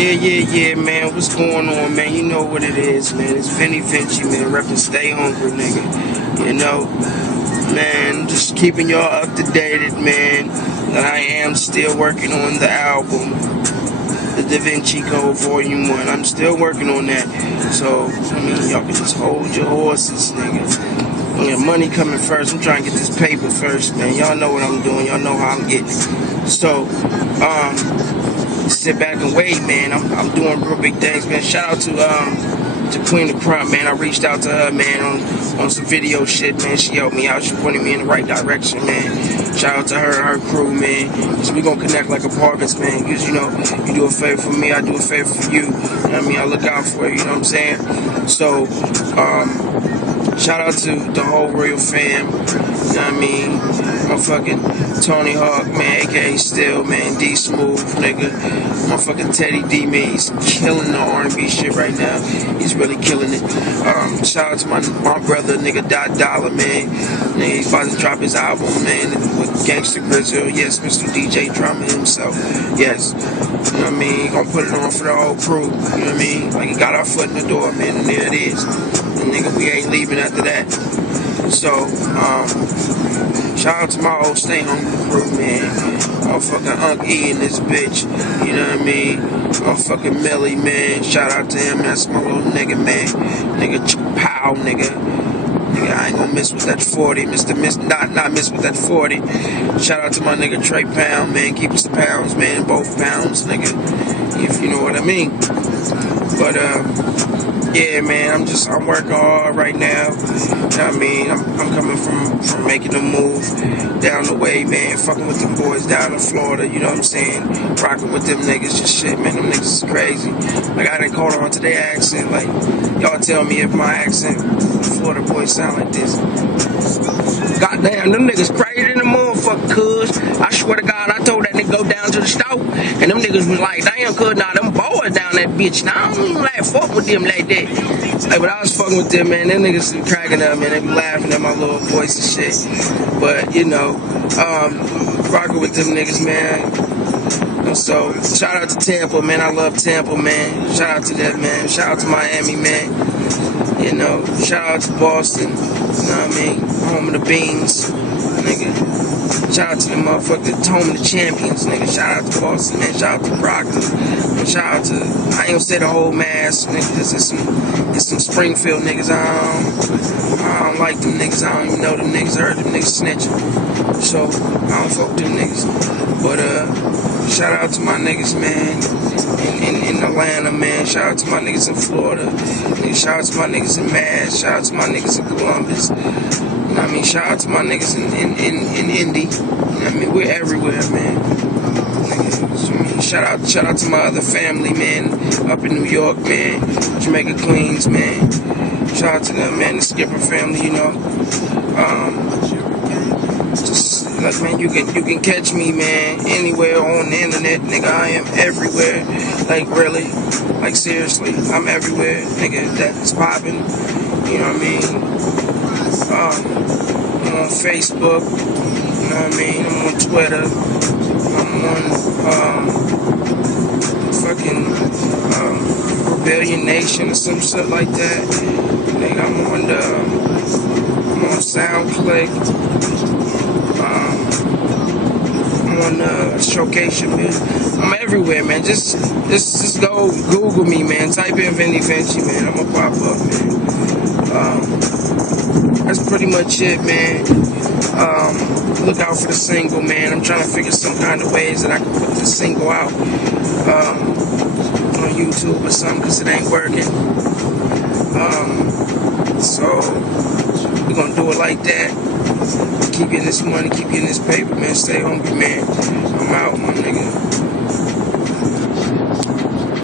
Yeah, man. What's going on, man? You know what it is, man. It's Vinny Vinci, man. Reppin' Stay Hungry, nigga. You know, man. Just keeping y'all up to date, man. That I am still working on the album, the Da Vinci Code Volume 1. I'm still working on that. So, I mean, y'all can just hold your horses, nigga. Yeah, money coming first. I'm trying to get this paper first, man. Y'all know what I'm doing. Y'all know how I'm getting it. So, sit back and wait, man. I'm doing real big things, man. Shout out to Queen of Crump, man. I reached out to her, man, on some video shit, man. She helped me out. She pointed me in the right direction, man. Shout out to her and her crew, man. So we gonna connect like apartments, man. Because, you know, you do a favor for me, I do a favor for you. You know what I mean? I look out for you, you know what I'm saying? So, shout out to the whole Royal fam. You know what I mean? Motherfucking Tony Hawk, man, aka Still, man, D Smooth, nigga. Motherfucking Teddy D, man, he's killing the R&B shit right now. He's really killing it. Shout out to my brother, nigga, Dot Dollar, man. He's about to drop his album, man, with Gangsta Grizzle. Yes, Mr. DJ Drummer himself. Yes. You know what I mean? He gonna put it on for the whole crew. You know what I mean? Like, he got our foot in the door, man, and there it is. And nigga, we ain't leaving after that. So, shout out to my old Stay Hungry crew, man. Motherfucking Unc E in this bitch. You know what I mean? Motherfucking Millie, man. Shout out to him. That's my little nigga, man. Nigga, pow, nigga. Nigga, I ain't gonna miss with that 40. Not miss with that 40. Shout out to my nigga Trey Pound, man. Keep us the pounds, man. Both pounds, nigga. If you know what I mean. But, yeah, man, I'm working hard right now. You know what I mean? I'm coming from making a move down the way, man. Fucking with them boys down in Florida, you know what I'm saying? Rocking with them niggas, just shit, man. Them niggas is crazy. Like, I didn't call on to their accent. Like, y'all tell me if my accent, Florida boys sound like this. Goddamn, them niggas crazy in the motherfucker, cuz. I swear to God, I told that nigga go down to the store, and them niggas was like, damn, cuz, nah, them boys down that bitch. Now, I don't even like fuck with them like that. Like, but I was fucking with them, man. Them niggas be cracking up, man. They be laughing at my little voice and shit. But, you know, rocking with them niggas, man. And so, shout out to Tampa, man. I love Tampa, man. Shout out to that, man. Shout out to Miami, man. You know, shout out to Boston. You know what I mean? Home of the Beans, nigga. Shout out to the motherfuckers, home of the champions, nigga. Shout out to Boston, man. Shout out to Brockton. Shout out to, I ain't gonna say the whole mass, nigga. There's some Springfield niggas. I don't like them niggas. I don't even know them niggas. I heard them niggas snitching. So, I don't fuck with them niggas. But, shout out to my niggas, man. In Atlanta, man. Shout out to my niggas in Florida. Shout out to my niggas in Mass. Shout out to my niggas in Columbus. You know what I mean? Shout out to my niggas in Indy. You know what I mean? We're everywhere, man. So, shout out to my other family, man, up in New York, man. Jamaica, Queens, man. Shout out to them, man, the Skipper family, you know. Just like, man, you can catch me, man, anywhere on the internet, nigga. I am everywhere. Like, really, like, seriously, I'm everywhere, nigga. That's popping. You know what I mean? I'm on Facebook. You know what I mean? I'm on Twitter. I'm on fucking Rebellion Nation or some shit like that. Nigga, I'm on SoundClick. I'm on Showcase Music. I'm everywhere, man. Just go Google me, man. Type in Vinny Vinci, man. I'm gonna pop up, man. That's pretty much it, man. Look out for the single, man. I'm trying to figure some kind of ways that I can put this single out on YouTube or something, because it ain't working. So we're gonna do it like that. Keep getting this money, keep getting this paper, man. Stay hungry, man. I'm out, my nigga.